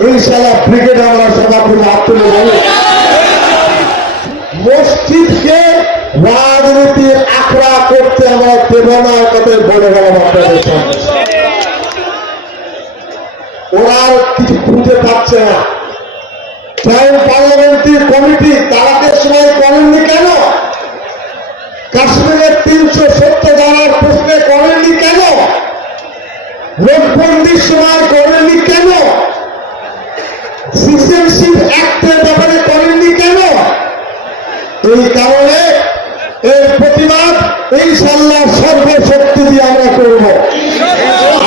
ইনশাল্লাহ ব্রিগেড আমরা হাত তুলে বলি মসজিদকে রাজনীতির আখড়া করতে আমরা না কথা বলে গেলাম আপনাদের সামনে। ওরা কিছু খুঁজে পাচ্ছে না। জয়েন্ট পার্লামেন্টারি কমিটি তারাকে সময় করেননি কেন? কাশ্মীরের তিনশো সত্তর ধারার প্রশ্নে করেননি কেন? নোটবন্দির সময় করেননি কেন? ব্যাপারে করেননি কেন? এই কারণে এর প্রতিবাদ ইনশাল্লাহ সর্বশক্তি দিয়ে আমরা করব।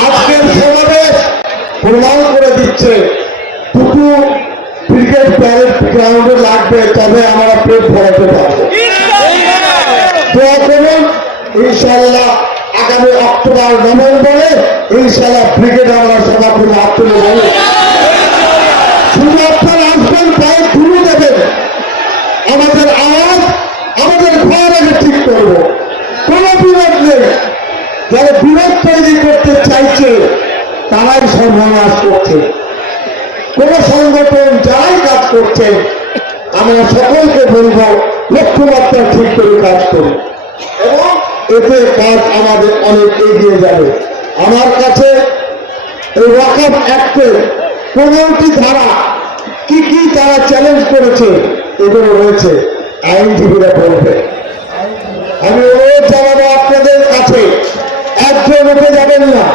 আজকের সমাবেশ প্রমাণ করে দিচ্ছে, দুটো ক্রিকেট প্যারেড গ্রাউন্ডে লাগবে, তবে আমরা পেট ভরাতে পারব। দোয়া করুন ইনশাল্লাহ আগামী অক্টোবর, নভেম্বরে ইনশাল্লাহ ব্রিগেড আমরা সভাপতি হাত তুলে দেবো শুধু আপনার আসবেন পায়ে তুলে দেবেন আমাদের আওয়াজ আমাদের ঘর আগে ঠিক করব কোন বিরোধ নেই যারা বিরোধ তৈরি করতে চাইছে, তারাই সর্বনাশ করছে। কোন সংগঠন যারাই কাজ করছে, আমরা সকলকে বলব, লক্ষ্যমাত্রা ঠিক করে কাজ করি এবং এতে কাজ আমাদের অনেক এগিয়ে যাবে। আমার কাছে এই ওয়াকাফ অ্যাক্টের পনেরোটি ধারা কি কি তারা চ্যালেঞ্জ করেছে, এগুলো রয়েছে। আইনজীবীরা বলবে। আমি অনুরোধ জানাব আপনাদের কাছে একজন উঠে যাবেন না।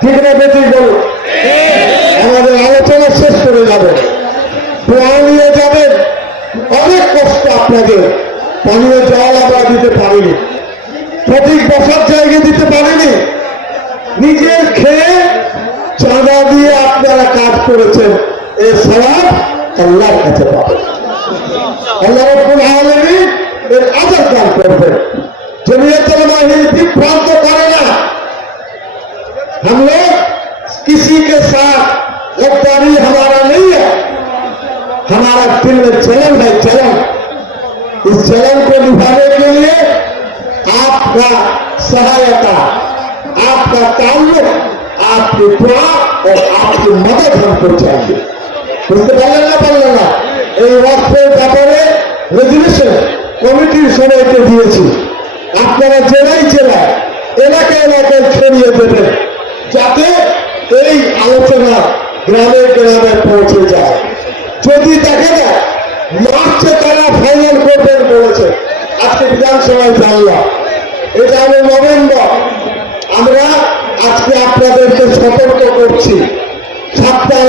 ঠিক না বেশি বলুন। আমাদের আলোচনা শেষ করে যাবে। দোয়া যাবেন। অনেক কষ্ট আপনাদের। পানীয় জল আমরা দিতে পারিনি। সঠিক বসার জায়গা দিতে পারিনি। নিজের খেয়ে চাঁদা দিয়ে আপনারা কাজ করেছেন। এর সবাব আল্লাহর কাছে পাবেন। আল্লাহ এর আদর দান করবেন। জমিয়তুল মাহির না हम लोग किसी के साथ गद्दारी हमारा नहीं है हमारा दिल में चलन है चलन इस चलन को निभाने के लिए आपका सहायता आपका ताल्लुक आपकी दुआ और आपकी मदद हमको चाहिए বুঝতে পারলেন না পারলেন না এই ওয়াকফের ব্যাপারে রেজুলেশন কমিটির সবাইকে দিয়েছি আপনারা জেলায় জেলায় এলাকায় এলাকায় ছড়িয়ে দেবেন যাতে এই আলোচনা গ্রামে গ্রামে পৌঁছে যায়। যদি দেখে না মার্চে তারা ফাইনাল করবেন বলেছে আজকে বিধানসভায় জানলাম। এটা হলো নভেম্বর। আমরা আজকে আপনাদেরকে সতর্ক করছি। সাবধান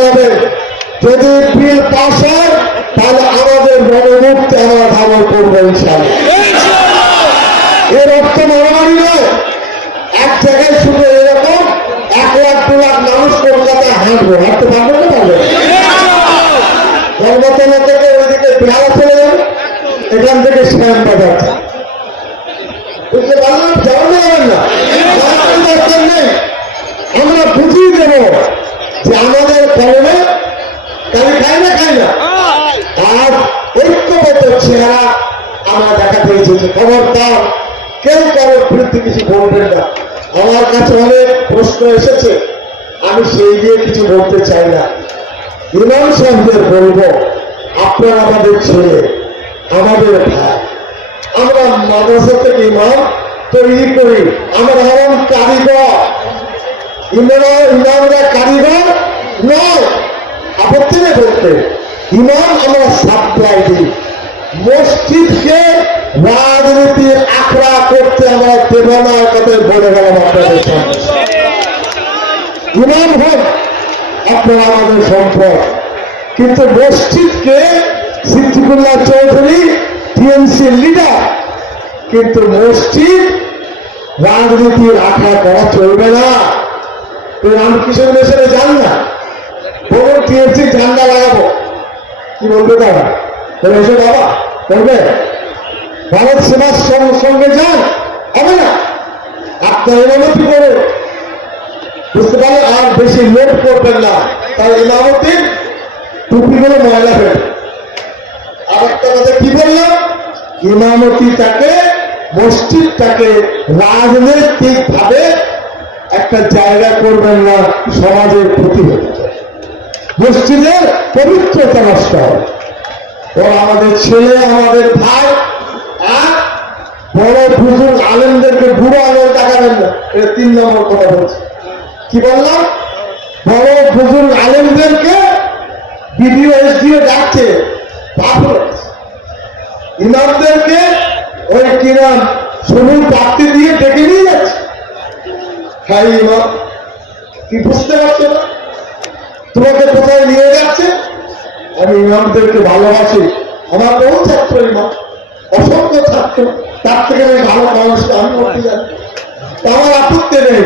যদি বিল পাস হয় তাহলে আমাদের মনোমুক্তি আমরা ধারণ করব ইনশাল্লাহ এর অর্থ মারামারি নয়। এক জায়গায় শুধু লাখ আমরা বুঝিয়ে দেব যে আমাদের কলমে কালি খায় না খায় না। আর ঐক্যবদ্ধ চেহারা আমরা দেখা পেয়েছি খবরদার। কেউ কারোর বিরুদ্ধে কিছু বলবেন না। আমার কাছে অনেক প্রশ্ন এসেছে। আমি সেই দিয়ে কিছু বলতে চাই না। ইমাম সাহেবদের বলব, আপনারা আমাদের ছেলে, আমাদের ভাই। আমরা মাদ্রাসা থেকে ইমাম তৈরি করি, আমরা হলাম কারিগর। ইমামরা ইমামরা কারিগর নয় আপত্তি নেই বলতে। ইমাম আমরা সাপ্লাই দিই। মসজিদকে রাজনীতির আখড়া করতে আমরা দেব না কথা বলে গেলাম আপনাদের সামনে। ইমাম হোক আপনারা আমাদের সম্পদ। কিন্তু মসজিদকে সিদ্দিকুল্লাহ চৌধুরী টিএমসি লিডার কিন্তু মসজিদ রাজনীতির আখড়া করা চলবে না। তো রামকৃষ্ণ মিশনে যান না। বলুন, টিএমসি ঝান্ডা লাগাবো। কি বলবে তারা? বলে এসো বাবা, বলবে, ভারত সেবার সঙ্গে যান, হবে না। আপনার ইমামতি করুন। বুঝতে পারলেন আর বেশি লোড করবেন না। তার ইমামতি টুপিগুলো ময়লা ফেলে। আর একটা কথা কি বললাম? ইমামতিটাকে মসজিদটাকে রাজনৈতিক ভাবে একটা জায়গা করবেন না, সমাজের ক্ষতি হতে মসজিদের পবিত্রতা নষ্ট ওরা আমাদের ছেলে, আমাদের ভাই, আর বড় বুজুর্গ আলেমদেরকে বুড়ো আলেম দেখাবেন না। এটা তিন নম্বর কথা বলছি। কি বললাম বড় বুজুর্গ আলেমদেরকে বিডিও এসডিও ডাকছে। ইমামদেরকে ওই কিরাম সবুজ প্রাপ্তি দিয়ে ডেকে নিয়ে যাচ্ছে। হ্যাঁ ইমাম। কি বুঝতে পারছ না? তোমাকে কোথায় নিয়ে যাচ্ছে? আমি ইমামদেরকে ভালোবাসি। আমার বহু ছাত্র ইমাম, অসংখ্য ছাত্র। তার থেকে আমি ভালো মানুষকে আমি করতে জানি। আমার আপত্তি নেই।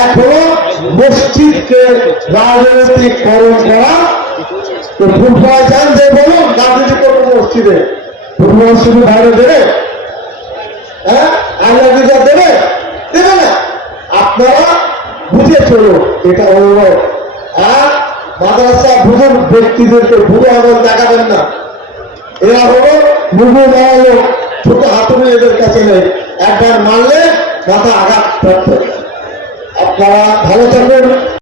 এক হলো মসজিদকে রাজনৈতিক করণ করা তো ফুটবল চান যে বলুন রাজনীতি করব মসজিদে ফুটবল শুধু বাইরে দেবে? হ্যাঁ? আল্লাহ দেবে? দেবে না। আপনারা বুঝে চলুন, এটা হলো আর মাদ্রাসা বুঝুন, ব্যক্তিদেরকে বুড়ো আঙুল দেখাবেন না। এরা হলো মুগু মারালো ছোট হাতুড়ি এদের কাছে নেই। একবার মারলে মাথা আঘাত প্রাপ্ত আপনারা ভালো থাকুন।